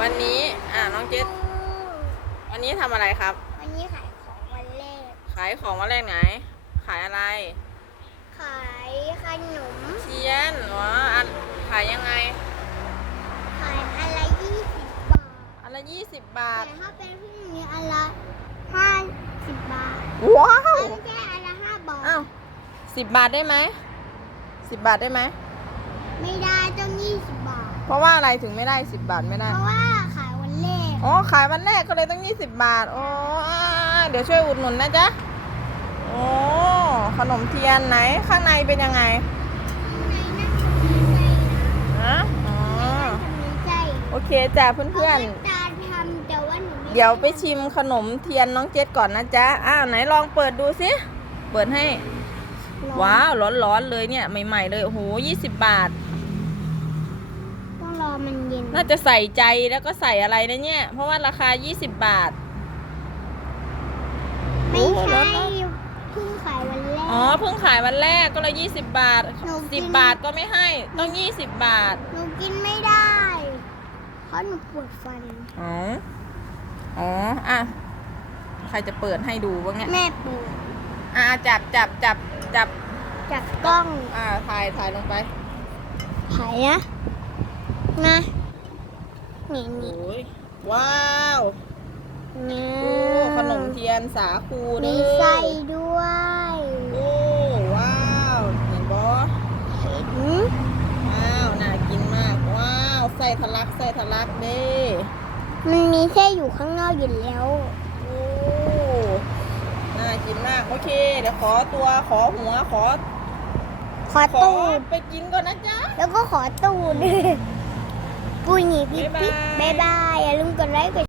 วันนี้อ่าน้องเจษวันนี้ทำอะไรครับ วันนี้ขายของวันแรก ขายของวันแรกไหน ขายอะไร ขายขนม เทียนวะอันขายยังไงขายอะไรยี่สิบบาท อันละยี่สิบบาทแต่ถ้าเป็นพรุ่งนี้อันละห้าสิบบาทว้าวไม่ใช่อันละห้าบาท อ้าวสิบบาทได้ไหมสิบบาทได้ไหมไม่ได้ต้อง ยี่สิบบาท เพราะว่าอะไรถึงไม่ได้สิบบาทไม่ได้เพราะว่าขายวันแรกอ๋อขายวันแรกก็เลยต้องยี่สิบบาท โอ้อ่าเดี๋ยวช่วยอุดหนุนนะจ๊ะ โอ้ขนมเทียนไหนข้างในเป็นยังไงข้างในนั่งทำนี้ใจนะฮะอ๋อทำนี้ใจโอเคจ้ะเพื่อนตาทำแต่ว่าหนูม่ๆเดี๋ยวไปชิมขนมเทียนน้องเจษก่อนนะจ๊ะ อ้าวไหนลองเปิดดูสิ เปิดให้ ว้าวร้อนๆเลยเนี่ยใหม่ๆเลย โอ้โหยี่สิบบาทต้องรอ มันเย็นน่าจะใส่ใจแล้วก็ใส่อะไรนะเนี่ย เพราะว่าราคา 20 บาท ไม่โอ้โหใช่แล้วก็เพิ่งขายวันแรก อ๋อ เพิ่งขายวันแรกก็เลย20 บาท หนูกิน 10 บาทก็ไม่ให้ ต้อง 20 บาท หนูกินไม่ได้ เพราะหนูปวดฟัน อ๋อ อ๋อ อะ ใครจะเปิดให้ดูบ้างเนี่ย แม่ปวดอะจับจับจับจับจากกล้อง อ่าถ่ายถ่ายลงไป ถ่ายนะ นะนี่โอ้นี่ยว้าวนี่โอ้ขนมเทียนสาคูเด้มีอไส้ด้วยโอ้ว้าวเห็นบอเห็นว้าวน่ากินมากว้าวไส้ทะลักไส้ทะลักเด้มันมีแค่อยู่ข้างนอกอยู่แล้วโอ้น่ากินมากโอเคเดี๋ยวขอตัวขอหัวขอขอขอตูดไปกินก่อนนะจ๊ะ แล้วก็ขอตูด ปุยหนีพี่บ๊ายบายพี่บ๊ายบาย อย่าลืมกดไลค์กด